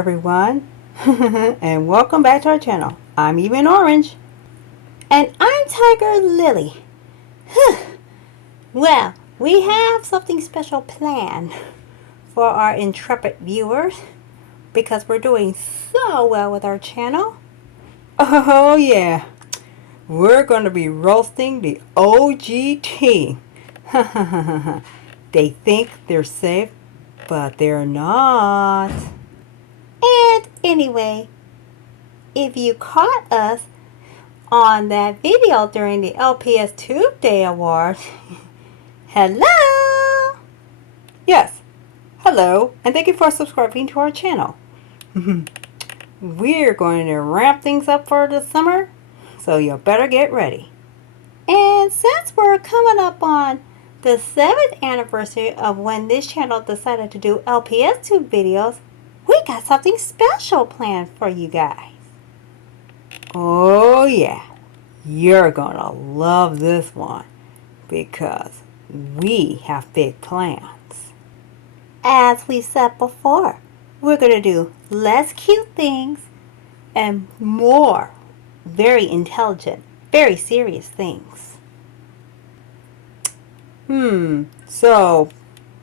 everyone, and welcome back to our channel. I'm Even Orange. And I'm Tiger Lily. Well, we have something special planned for our intrepid viewers because we're doing so well with our channel. Oh yeah, we're going to be roasting the OGT. They think they're safe, but they're not. And anyway, if you caught us on that video during the LPSTube Day Awards, hello! Yes, hello, and thank you for subscribing to our channel. We're going to ramp things up for the summer, so you better get ready. And since we're coming up on the 7th anniversary of when this channel decided to do LPSTube videos, we got something special planned for you guys. Oh yeah, you're gonna love this one because we have big plans. As we said before, we're going to do less cute things and more very intelligent, very serious things. So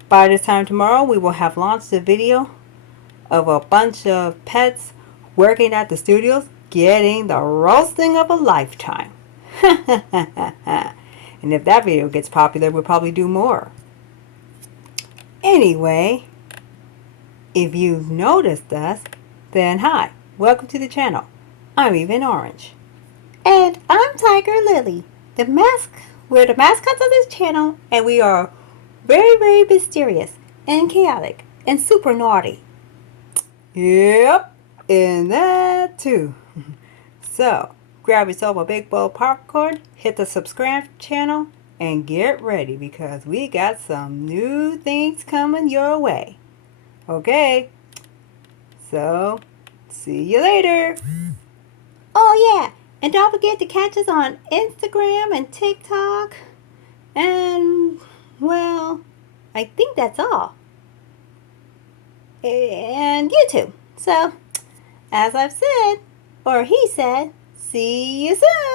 by this time tomorrow we will have launched a video of a bunch of pets working at the studios getting the roasting of a lifetime. And if that video gets popular, we'll probably do more. Anyway, if you've noticed us, then hi, welcome to the channel. I'm Even Orange. And I'm Tiger Lily. We're the mascots of this channel, and we are very, very mysterious and chaotic and super naughty. Yep, and that too. So, grab yourself a big bowl of popcorn, hit the subscribe channel, and get ready because we got some new things coming your way. Okay, so see you later. Oh yeah, and don't forget to catch us on Instagram and TikTok. And, well, I think that's all. And YouTube. So, as I've said, or he said, see you soon.